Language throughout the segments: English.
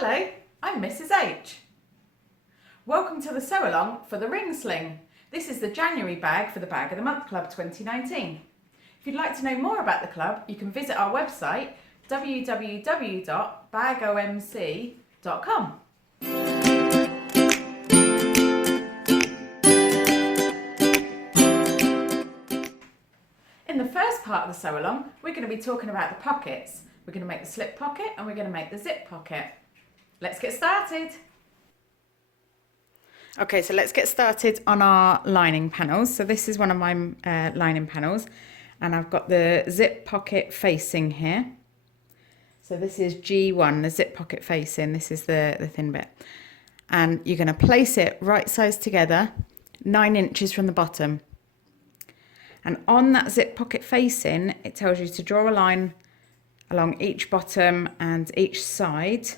Hello, I'm Mrs H. Welcome to the sew along for the Ring Sling. This is the January bag for the Bag of the Month Club 2019. If you'd like to know more about the club, you can visit our website www.bagomc.com. In the first part of the sew along, we're going to be talking about the pockets. We're going to make the slip pocket and we're going to make the zip pocket. Let's get started. Okay, so let's get started on our lining panels. So this is one of my lining panels, and I've got the zip pocket facing here. So this is G1, the zip pocket facing. This is the thin bit. And you're going to place it right sides together, 9 inches from the bottom. And on that zip pocket facing, it tells you to draw a line along each bottom and each side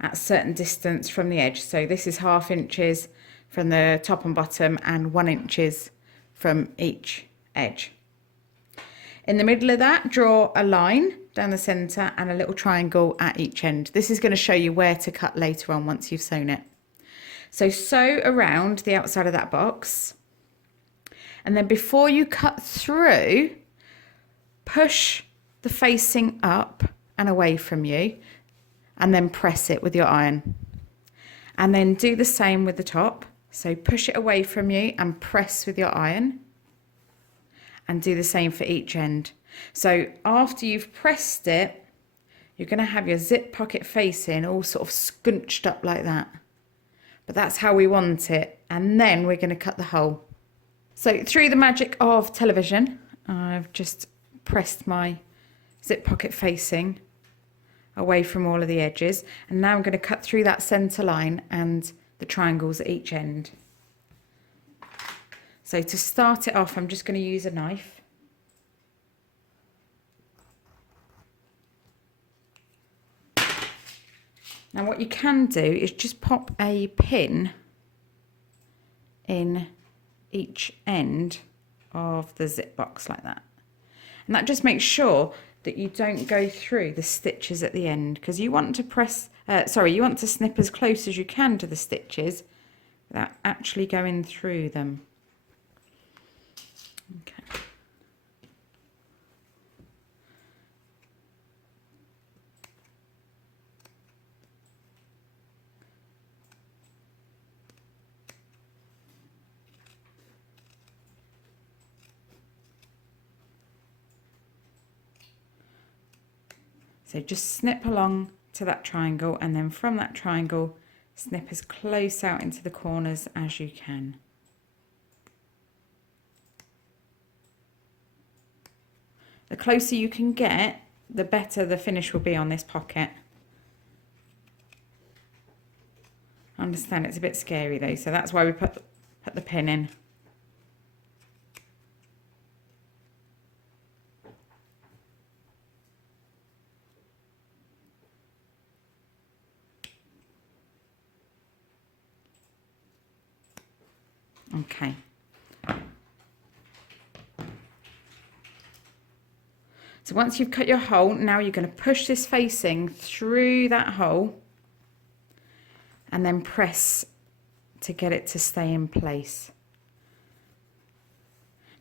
at a certain distance from the edge. So this is 1/2 inches from the top and bottom and 1 inches from each edge. In the middle of that, draw a line down the centre and a little triangle at each end. This is going to show you where to cut later on once you've sewn it. So sew around the outside of that box, and then before you cut through, push the facing up and away from you, and then press it with your iron. And then do the same with the top. So push it away from you and press with your iron, and do the same for each end. So after you've pressed it, you're going to have your zip pocket facing all sort of scunched up like that. But that's how we want it. And then we're going to cut the hole. So through the magic of television, I've just pressed my zip pocket facing away from all of the edges, and now I'm going to cut through that centre line and the triangles at each end. So to start it off, I'm just going to use a knife. Now what you can do is just pop a pin in each end of the zip box like that, and that just makes sure that you don't go through the stitches at the end, because you want to you want to snip as close as you can to the stitches without actually going through them. Okay. So just snip along to that triangle, and then from that triangle, snip as close out into the corners as you can. The closer you can get, the better the finish will be on this pocket. I understand it's a bit scary though, so that's why we put the pin in. Okay. So once you've cut your hole, now you're going to push this facing through that hole and then press to get it to stay in place.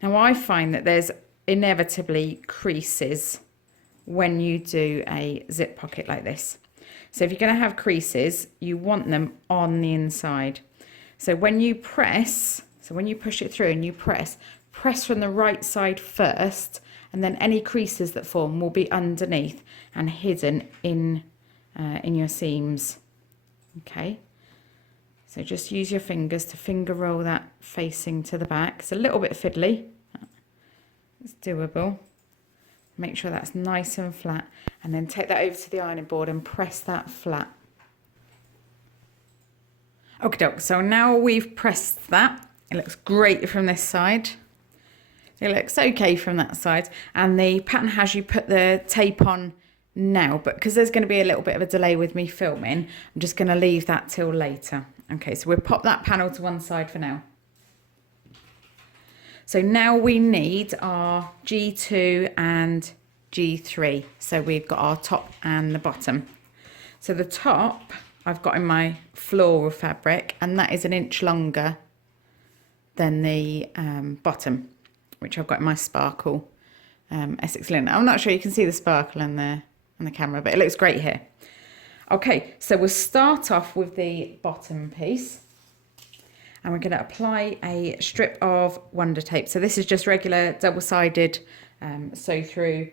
Now I find that there's inevitably creases when you do a zip pocket like this. So if you're going to have creases, you want them on the inside. So when you press, when you push it through and you press from the right side first, and then any creases that form will be underneath and hidden in your seams. Okay, so just use your fingers to finger roll that facing to the back. It's a little bit fiddly. It's doable. Make sure that's nice and flat, and then take that over to the ironing board and press that flat. Okay, doke. So now we've pressed that. It looks great from this side. It looks okay from that side. And the pattern has you put the tape on now, but because there's going to be a little bit of a delay with me filming, I'm just going to leave that till later. Okay, so we'll pop that panel to one side for now. So now we need our G2 and G3. So we've got our top and the bottom. So the top I've got in my floral fabric, and that is 1 inch longer than the bottom, which I've got in my sparkle Essex linen. I'm not sure you can see the sparkle in the camera, but it looks great here. Okay, so we'll start off with the bottom piece, and we're going to apply a strip of Wonder Tape. So this is just regular double-sided sew through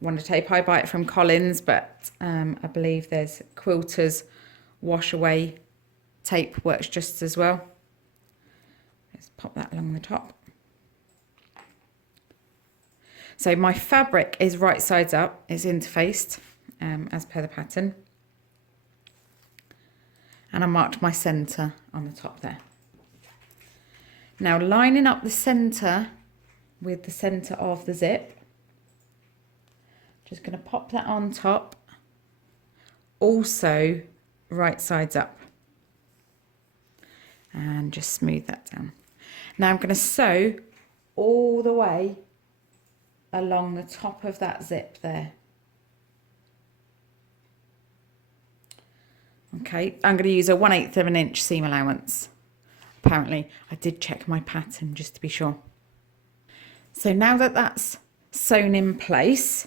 Wonder Tape. I buy it from Collins, but I believe there's Quilter's wash away tape works just as well. Let's pop that along the top. So my fabric is right sides up, it's interfaced as per the pattern. And I marked my centre on the top there. Now lining up the centre with the centre of the zip, just going to pop that on top, also right sides up, and just smooth that down. Now I'm going to sew all the way along the top of that zip there. Okay, I'm going to use a 1/8 of an inch seam allowance. Apparently, I did check my pattern just to be sure. So now that that's sewn in place,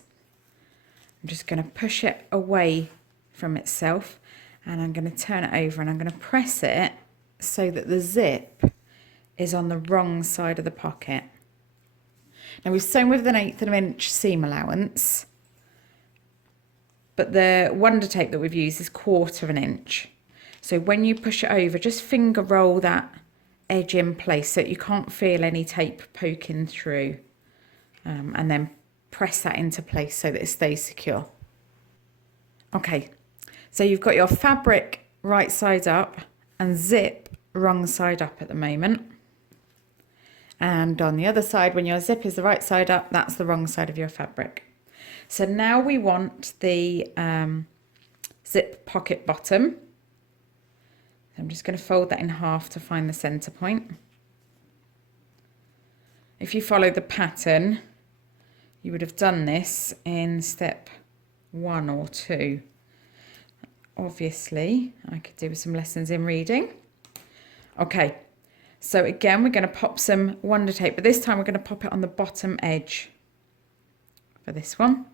I'm just going to push it away from itself, and I'm going to turn it over, and I'm going to press it so that the zip is on the wrong side of the pocket. Now we've sewn with 1/8 of an inch seam allowance, but the Wonder Tape that we've used is 1/4 of an inch. So when you push it over, just finger roll that edge in place so that you can't feel any tape poking through, and then press that into place so that it stays secure. Okay, so you've got your fabric right side up and zip wrong side up at the moment. And on the other side, when your zip is the right side up, that's the wrong side of your fabric. So now we want the zip pocket bottom. I'm just going to fold that in half to find the center point. If you follow the pattern, you would have done this in step 1 or 2. Obviously, I could do with some lessons in reading. Okay, so again, we're going to pop some Wonder Tape, but this time we're going to pop it on the bottom edge for this one.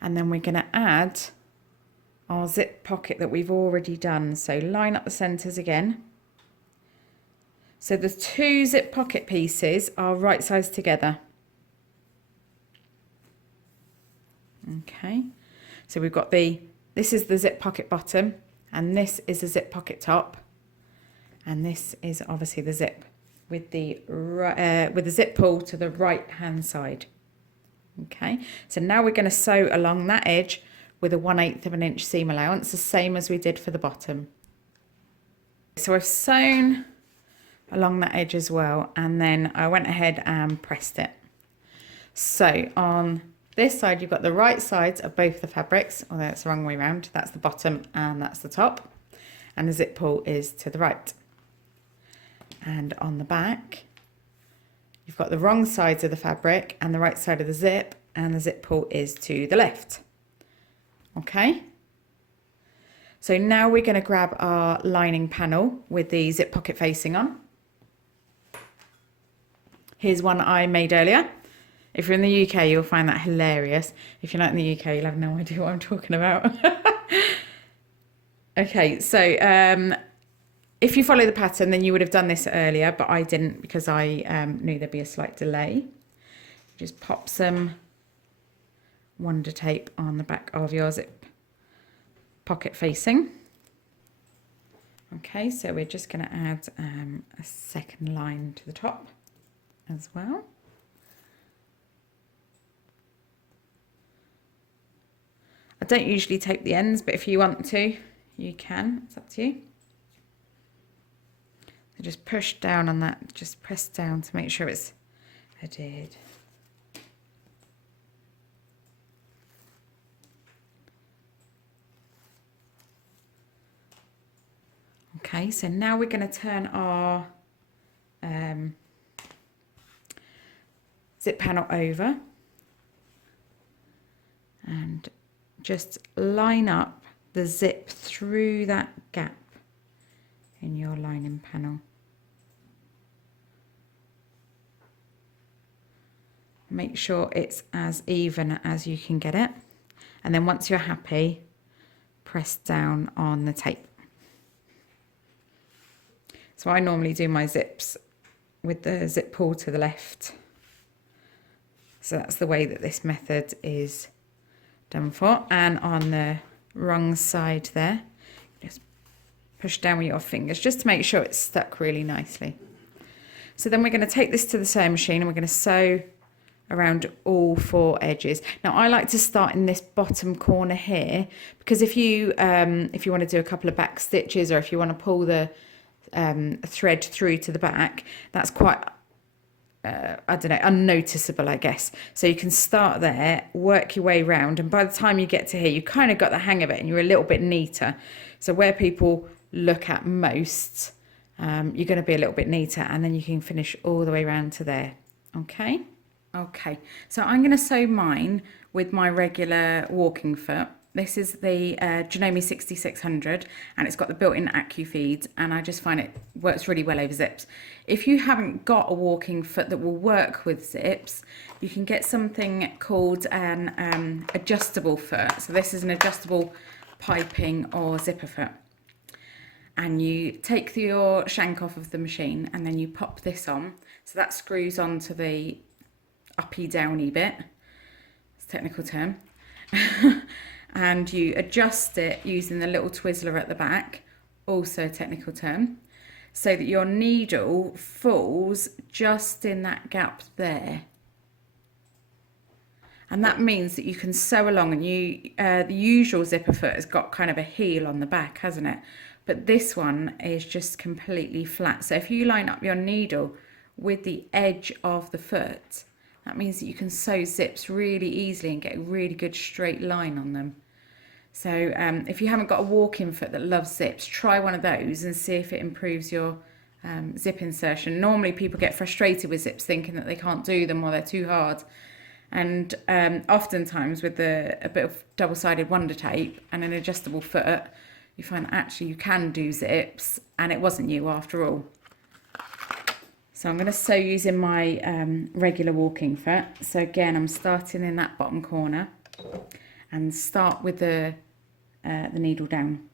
And then we're going to add our zip pocket that we've already done. So line up the centres again. So the 2 zip pocket pieces are right sides together. Okay, so we've got this is the zip pocket bottom, and this is the zip pocket top, and this is obviously the zip with the zip pull to the right hand side. Okay, so now we're going to sew along that edge with a 1/8 of an inch seam allowance, the same as we did for the bottom. So I've sewn along that edge as well, and then I went ahead and pressed it. So on this side, you've got the right sides of both the fabrics, although it's the wrong way around. That's the bottom and that's the top, and the zip pull is to the right. And on the back, you've got the wrong sides of the fabric and the right side of the zip, and the zip pull is to the left. Okay, so now we're going to grab our lining panel with the zip pocket facing on. Here's one I made earlier. If you're in the UK, you'll find that hilarious. If you're not in the UK, you'll have no idea what I'm talking about. Okay, so if you follow the pattern, then you would have done this earlier, but I didn't because I knew there'd be a slight delay. Just pop some Wonder Tape on the back of your zip pocket facing. Okay, so we're just going to add a second line to the top as well. I don't usually tape the ends, but if you want to, you can. It's up to you. So just push down on that, just press down to make sure it's adhered. Okay, so now we're going to turn our zip panel over and just line up the zip through that gap in your lining panel. Make sure it's as even as you can get it, and then once you're happy, press down on the tape. So I normally do my zips with the zip pull to the left. So that's the way that this method is done for. And on the wrong side there, just push down with your fingers just to make sure it's stuck really nicely. So then we're going to take this to the sewing machine and we're going to sew around all 4 edges. Now I like to start in this bottom corner here, because if you want to do a couple of back stitches, or if you want to pull the thread through to the back, that's quite I don't know, unnoticeable, I guess. So you can start there, work your way round, and by the time you get to here, you kind of got the hang of it and you're a little bit neater. So where people look at most, you're going to be a little bit neater, and then you can finish all the way around to there. Okay. Okay, so I'm going to sew mine with my regular walking foot. This is the Janome 6600, and it's got the built-in AccuFeed, and I just find it works really well over zips. If you haven't got a walking foot that will work with zips, you can get something called an adjustable foot. So this is an adjustable piping or zipper foot. And you take your shank off of the machine, and then you pop this on. So that screws onto the uppy downy bit, it's a technical term, and you adjust it using the little Twizzler at the back, also a technical term, so that your needle falls just in that gap there. And that means that you can sew along, and the usual zipper foot has got kind of a heel on the back, hasn't it? But this one is just completely flat. So if you line up your needle with the edge of the foot, that means that you can sew zips really easily and get a really good straight line on them. So if you haven't got a walking foot that loves zips, try one of those and see if it improves your zip insertion. Normally people get frustrated with zips thinking that they can't do them or they're too hard. And oftentimes with a bit of double-sided wonder tape and an adjustable foot, you find actually you can do zips, and it wasn't you after all. So I'm going to sew using my regular walking foot. So again, I'm starting in that bottom corner and start with the needle down.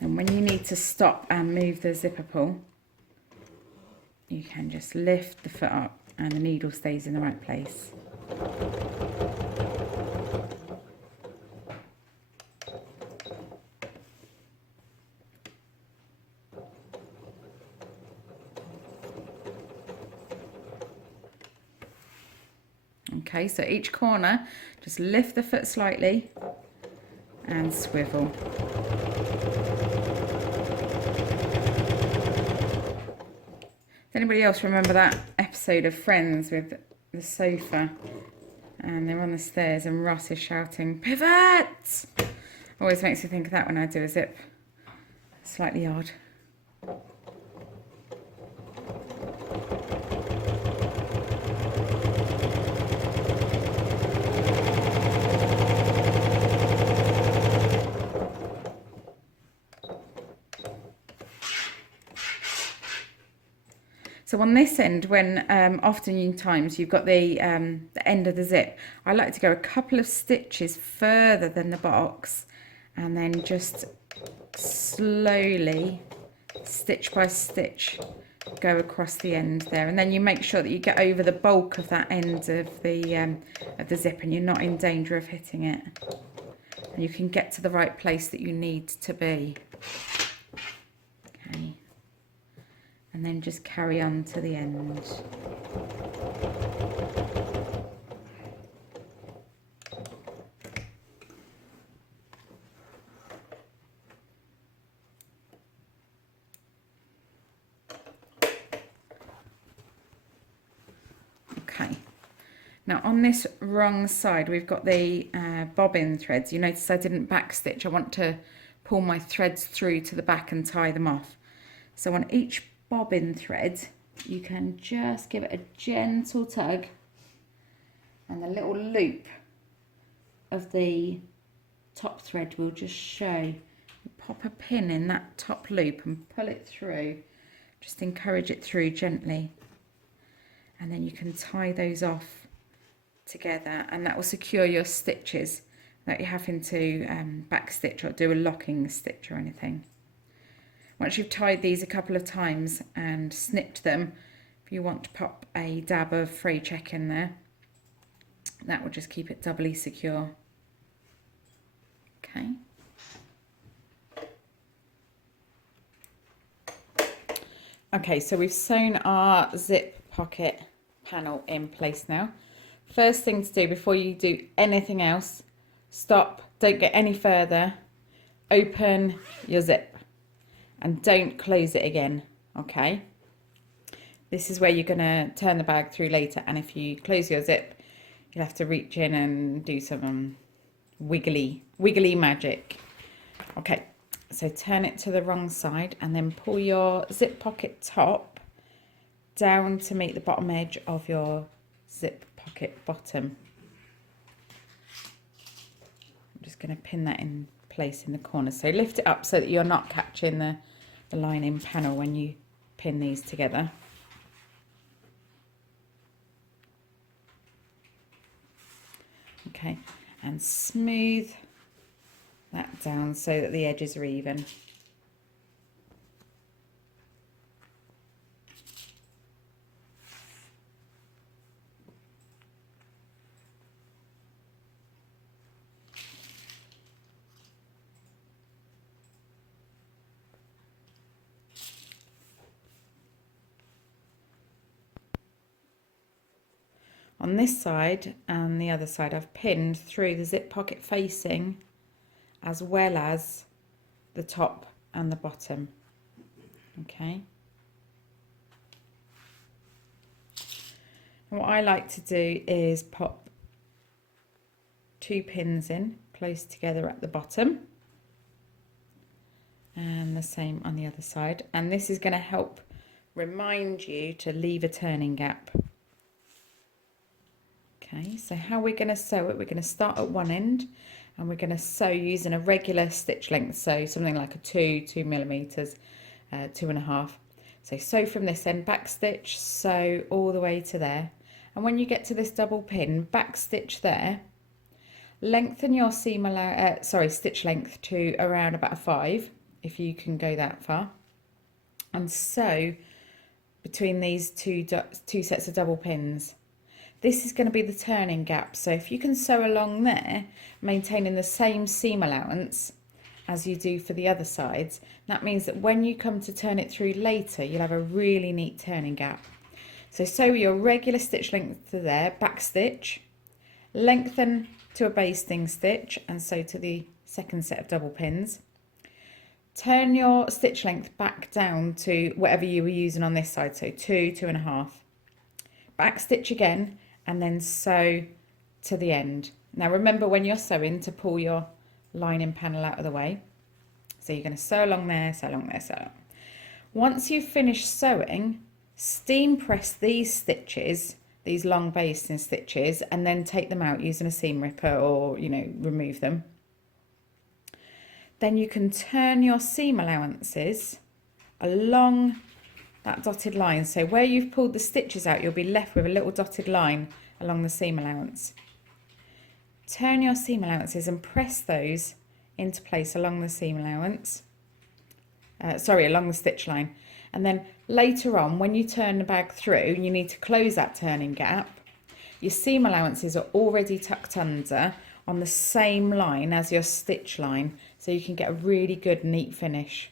And when you need to stop and move the zipper pull, you can just lift the foot up and the needle stays in the right place. Okay, so each corner, just lift the foot slightly and swivel. Anybody else remember that episode of Friends with the sofa, and they're on the stairs and Ross is shouting, "Pivot!" Always makes me think of that when I do a zip. Slightly odd. So on this end, when oftentimes you've got the end of the zip, I like to go a couple of stitches further than the box, and then just slowly, stitch by stitch, go across the end there. And then you make sure that you get over the bulk of that end of the zip, and you're not in danger of hitting it. And you can get to the right place that you need to be. Okay. And then just carry on to the end. Now on this wrong side, we've got the bobbin threads. You notice I didn't backstitch. I want to pull my threads through to the back and tie them off. So on each bobbin thread, you can just give it a gentle tug, and the little loop of the top thread will just show. You pop a pin in that top loop and pull it through. Just encourage it through gently, and then you can tie those off together, and that will secure your stitches without you having to backstitch or do a locking stitch or anything. Once you've tied these a couple of times and snipped them, if you want to pop a dab of fray check in there, that will just keep it doubly secure. Okay. Okay, so we've sewn our zip pocket panel in place now. First thing to do before you do anything else, stop, don't get any further, open your zip and don't close it again, okay? This is where you're going to turn the bag through later, and if you close your zip, you'll have to reach in and do some wiggly magic. Okay, so turn it to the wrong side and then pull your zip pocket top down to meet the bottom edge of your zip pocket bottom. I'm just going to pin that in place in the corner. So lift it up so that you're not catching the lining panel when you pin these together. Okay, and smooth that down so that the edges are even. On this side and the other side, I've pinned through the zip pocket facing as well as the top and the bottom. Okay. And what I like to do is pop 2 pins in close together at the bottom, and the same on the other side. And this is going to help remind you to leave a turning gap. Okay, so how we're going to sew it, we're going to start at one end and we're going to sew using a regular stitch length, so something like a 2 millimeters, 2.5. So sew from this end, back stitch, sew all the way to there, and when you get to this double pin, back stitch there, lengthen your seam stitch length to around about a 5 if you can go that far, and sew between these two sets of double pins. This is going to be the turning gap, so if you can sew along there, maintaining the same seam allowance as you do for the other sides, that means that when you come to turn it through later, you'll have a really neat turning gap. So sew your regular stitch length to there, back stitch, lengthen to a basting stitch and sew to the second set of double pins. Turn your stitch length back down to whatever you were using on this side, so 2.5. Back stitch again, and then sew to the end. Now remember when you're sewing to pull your lining panel out of the way. So you're going to sew along there, sew along there, sew along. Once you've finished sewing, steam press these stitches, these long basting stitches, and then take them out using a seam ripper or, remove them. Then you can turn your seam allowances along that dotted line. So where you've pulled the stitches out, you'll be left with a little dotted line along the seam allowance. Turn your seam allowances and press those into place along the seam allowance. Along the stitch line. And then later on, when you turn the bag through and you need to close that turning gap, your seam allowances are already tucked under on the same line as your stitch line, so you can get a really good neat finish.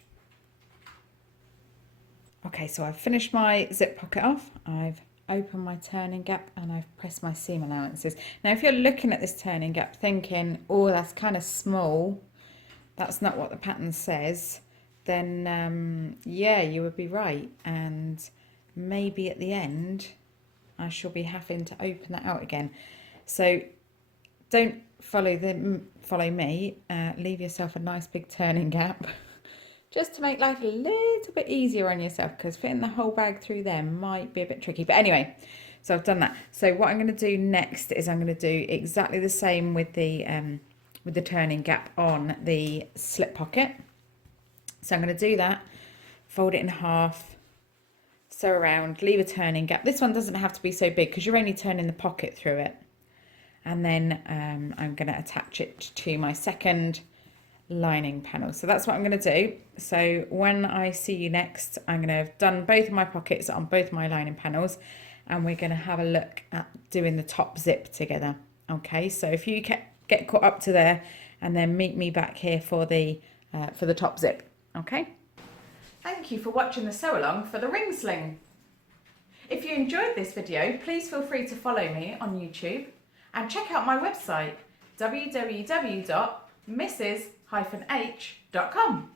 Okay, so I've finished my zip pocket off, I've opened my turning gap and I've pressed my seam allowances. Now if you're looking at this turning gap thinking, oh, that's kind of small, that's not what the pattern says, then yeah, you would be right. And maybe at the end I shall be having to open that out again. So don't follow me, leave yourself a nice big turning gap just to make life a little bit easier on yourself, because fitting the whole bag through there might be a bit tricky. But anyway, so I've done that. So what I'm going to do next is I'm going to do exactly the same with the turning gap on the slip pocket. So I'm going to do that, fold it in half, sew around, leave a turning gap. This one doesn't have to be so big because you're only turning the pocket through it. And then I'm going to attach it to my second lining panel. So that's what I'm going to do. So when I see you next, I'm going to have done both of my pockets on both my lining panels, and we're going to have a look at doing the top zip together. Okay, so if you get caught up to there, and then meet me back here for the top zip. Okay. Thank you for watching the sew along for the Ring Sling. If you enjoyed this video, please feel free to follow me on YouTube and check out my website www.mrs-h.com.